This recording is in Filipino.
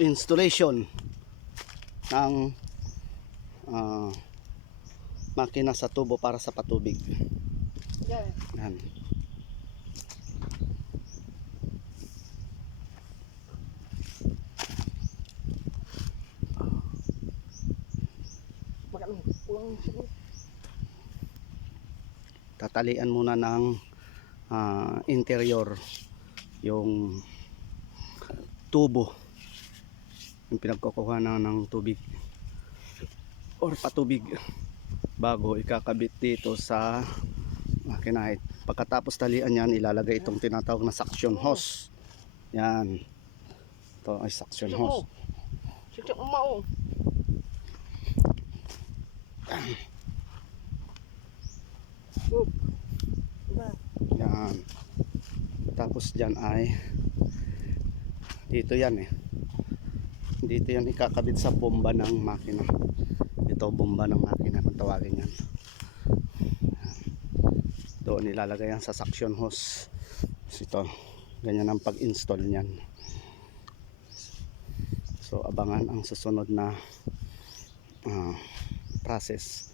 installation ng makina sa tubo para sa patubig. Yan. Tatalian muna ng interior yung tubo, yung pinagkukuha ng tubig or patubig bago ikakabit dito sa makina. Pagkatapos talian yan, ilalagay itong tinatawag na suction hose. Yan, ito ay suction hose. Yan. Tapos dyan ay dito yan dito yan ikakabit sa bomba ng makina. Ito bomba ng makina kung tawagin yan. Doon nilalagay yan sa suction hose. Ito, ganyan ang pag-install niyan. So abangan ang susunod na process.